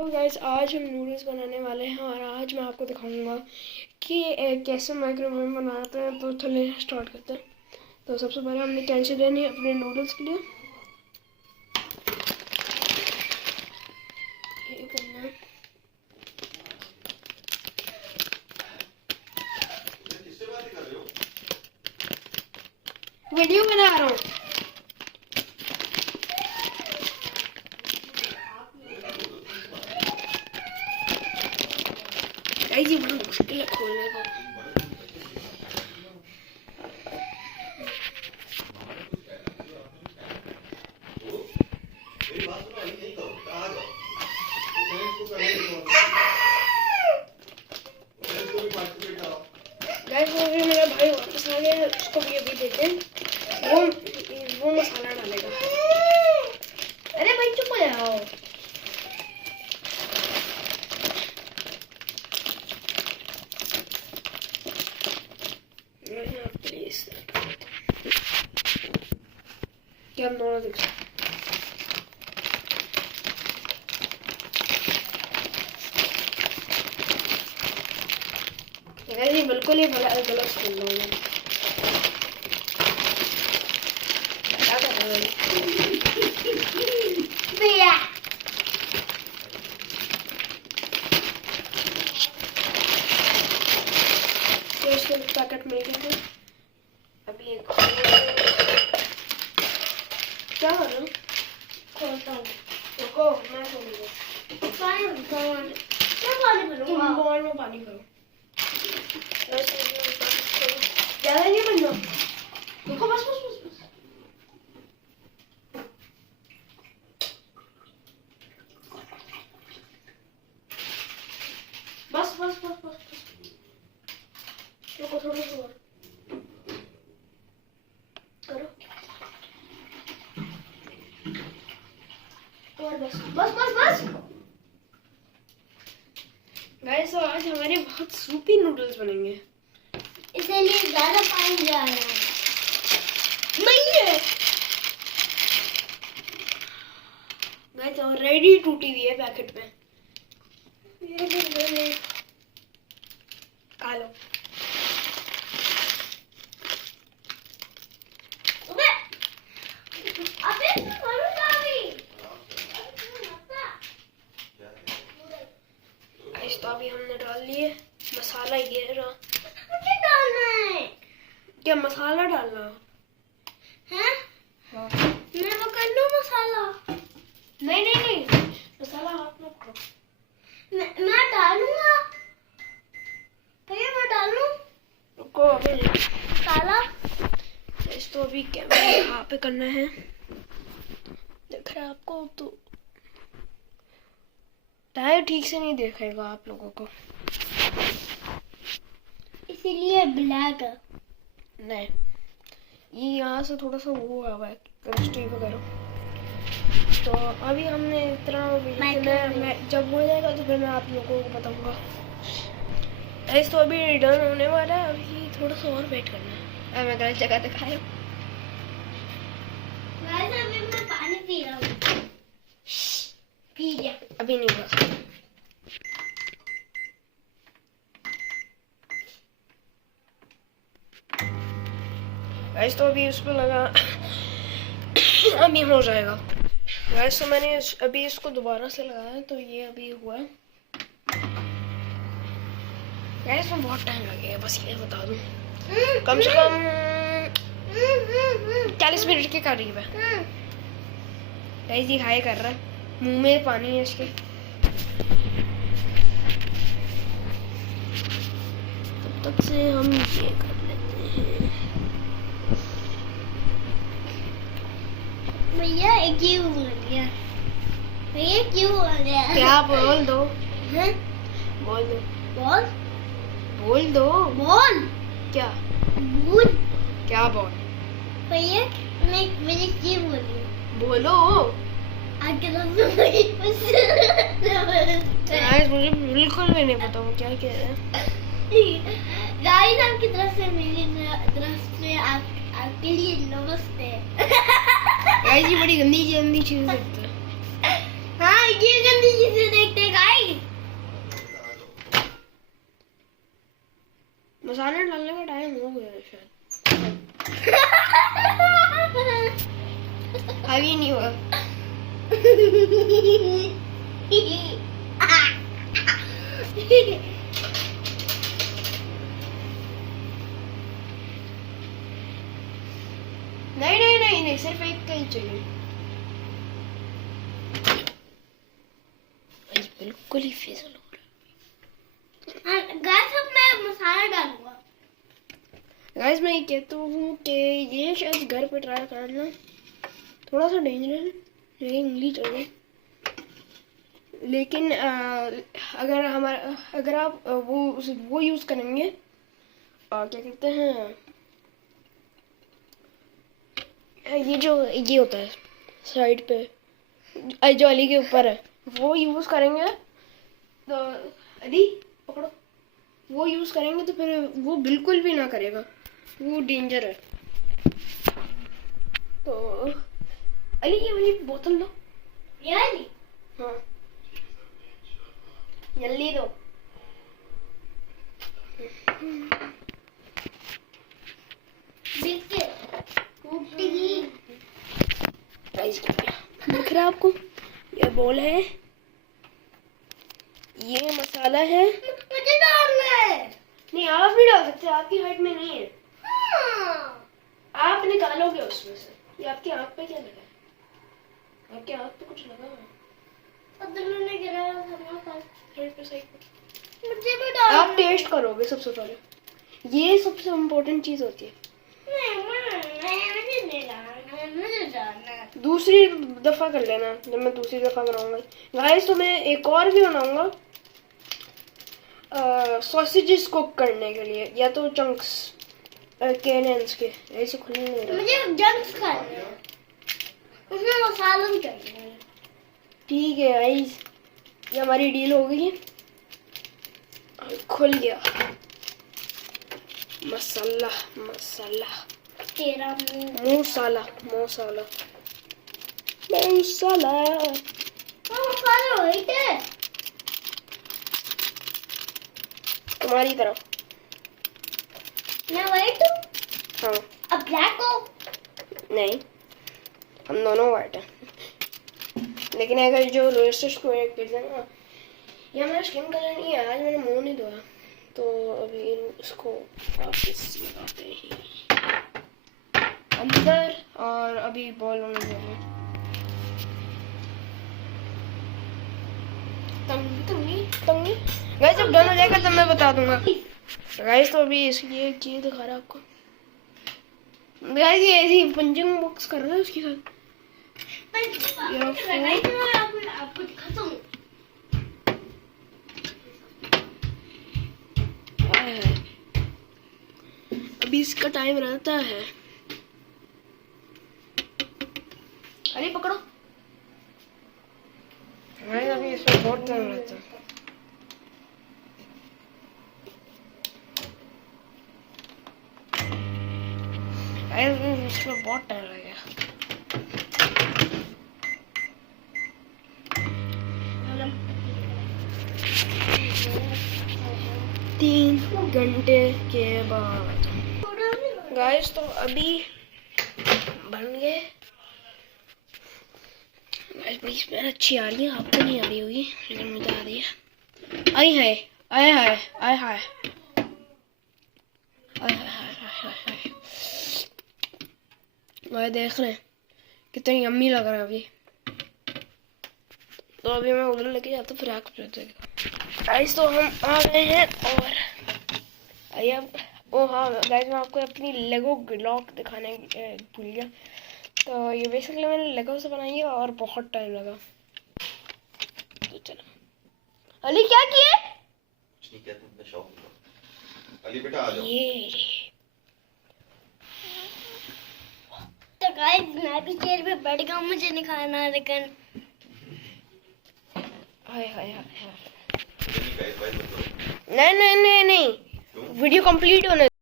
तो गाइस आज हम नूडल्स बनाने वाले हैं और आज मैं आपको दिखाऊंगा कि कैसे माइक्रोवेव में बनाते हैं। तो चलिए स्टार्ट करते हैं। तो सबसे पहले हमने टेंशन लेनी है अपने नूडल्स के लिए। ये करना है। वीडियो बना रहा हूँ। ये बड़ा मुश्किल है खोलने का। गाइस वो भी मेरा भाई वापस आ गया है, उसको भी अभी देते हैं। वो मसाला डालेगा। अरे भाई चुप हो जाओ। क्या हम दोनों देख सकते हैं। बिल्कुल ही गलत सुन रहा हूँ। क्या कर रहा है भैया? तो इसको पैकेट मिल गया। अभी एक क्या कर रहा हूँ? खोलता हूँ। रुको मैं खोलूँगा। पानी भरूँगा। बॉल में पानी भरो। ज़्यादा नहीं भरना। रुको बस बस बस बस। बस बस बस बस बस। रुको थोड़ा सा और करो। और बस बस बस बस। गाइस आज हमारे बहुत सूपी नूडल्स बनेंगे, इसलिए ज्यादा पानी जा रहा है। नहीं है गाइस, ऑलरेडी टूटी हुई है पैकेट में। ये खा लो। तो अभी हमने डाल लिए मसाला। ये रहा। मुझे डालना है। क्या मसाला डालना है? हाँ। मैं वो कर लूं मसाला। नहीं नहीं नहीं, मसाला हाथ में पकड़ो। मैं डालूंगा भैया, मैं डालूं। रुको अभी मसाला। इसको अभी कैमरा यहाँ पे करना है। दिख रहा है आपको? तो टायर ठीक से नहीं दिखेगा आप लोगों को, इसीलिए ब्लैक है। नहीं, ये यहाँ से थोड़ा सा वो हुआ है क्रिस्पी वगैरह। तो अभी हमने इतना मैं जब हो जाएगा तो फिर मैं आप लोगों को बताऊंगा। ऐसे तो अभी डन होने वाला है। अभी थोड़ा सा और वेट करना है। मैं गलत जगह दिखाया। अभी मैं पानी पी रहा हूँ। पी लिया। अभी नहीं हुआ। गाइस तो अभी उस पर लगा। अभी हो जाएगा। गाइस तो मैंने अभी इसको दोबारा से लगाया तो ये अभी हुआ है। गाइस में बहुत टाइम लगेगा, बस ये बता दूं। कम से कम 40 मिनट के करीब है। गाइस ये हाय कर रहा है, मुंह में पानी है इसके। तब से हम ये कर लेते हैं। भैया क्यों हो गया? भैया क्यों हो गया? क्या बोल दो? हैं? बोल दो। बोल? बोल दो। बोल क्या? बोल क्या? बोल भैया, मैं क्यों बोली? बोलो। मुझे बिल्कुल भी नहीं पता वो क्या कह रहे हैं। गाइस आपकी तरफ से मेरी तरफ से आपके लिए नमस्ते। गाइस ये बड़ी गंदी गंदी चीज़ देखते हैं। हाँ ये गंदी चीज़ें देखते हैं। मसाला डालने का टाइम हो गया है शायद। अभी नहीं हुआ। नहीं, सिर्फ एक का ही चाहिए। बिल्कुल ही फिसल हो रहा है। गाइस अब मैं मसाला डालूंगा। गाइस मैं ये कहता हूँ कि ये शायद घर पे ट्राई करना थोड़ा सा डेंजरस है, मेरी उंगली चल गई। लेकिन अगर आप वो यूज करेंगे, क्या कहते हैं, ये होता है साइड पे जो अली के ऊपर है, वो यूज करेंगे तो अली पकड़ो, वो यूज करेंगे तो फिर वो बिल्कुल भी ना करेगा, वो डेंजर है। तो अली ये वाली बोतल दो। ये वाली? हाँ जल्दी दो। दिख रहा है आपको? ये बोल है, ये मसाला है। मुझे डालना है। नहीं आप भी डाल सकते, आपकी हाइट में नहीं है। हाँ। आप निकालोगे उसमें से। ये आपकी आंख पे क्या लगा है? आपकी आंख पे कुछ लगा है? मुझे भी डालना। आप टेस्ट करोगे सबसे पहले, ये सबसे इम्पोर्टेंट चीज होती है। दूसरी दफा कर लेना, जब मैं दूसरी दफा बनाऊंगा। गाइस तो मैं एक और भी बनाऊंगा सॉसेजेस कुक करने के लिए, या तो चंक्स कैनेंस के, ऐसे खुलने नहीं रहा। मुझे चंक्स खाने हैं, उसमें मसाला भी चाहिए। ठीक है गाइस, ये हमारी डील हो गई है, खुल गया मसाला। तेरा मसाला मसाला व्हाइट है तुम्हारी तरह। मैं व्हाइट हूँ? हाँ। अब ब्लैक हो? नहीं, हम दोनों व्हाइट हैं। लेकिन अगर जो रोस्टेड स्क्वायर है ना, ये मेरा स्किन कलर नहीं है, आज मैंने मुंह नहीं धोया, तो अभी इसको वापस लगाते हैं अंदर, और अभी बॉल होने देंगे। तंगी गाइस, जब डन हो जाएगा तब मैं बता दूंगा। गाइस तो अभी इसलिए एक चीज दिखा रहा आपको। गाइस ये ऐसी पंचिंग बॉक्स कर रहा है उसके साथ। आपको दिखाता हूँ। अभी इसका टाइम रहता है। अरे पकड़ो। अभी इसमें बहुत टाइम रहता है। इसमें बहुत टाइम लगेगा। 3 घंटे के बाद गाइस तो अभी बन गए। बड़ी स्मेल अच्छी आ रही है, आपको नहीं आ रही होगी लेकिन मुझे आ रही है। आई है, आय हाय, आय हाय, भाई देख रहे हैं कितनी यम्मी लग रहा है अभी। तो अभी मैं उधर लेके जाता फिर आपको देगा। गाइस तो हम आ गए हैं, और आइए अब। ओ हाँ गाइस, मैं आपको अपनी लेगो ब्लॉक दिखाने भूल गया। तो ये बेसिकली मैंने लेगो से बनाई है और बहुत टाइम लगा। तो चलो अली क्या किए? ठीक है, तुमने शौक अली बेटा आ जाओ। ये तो गाइस मैं भी चेयर पे बैठ गया, मुझे नहीं खाना, लेकिन हाय हाय हाय। नहीं वीडियो कंप्लीट होने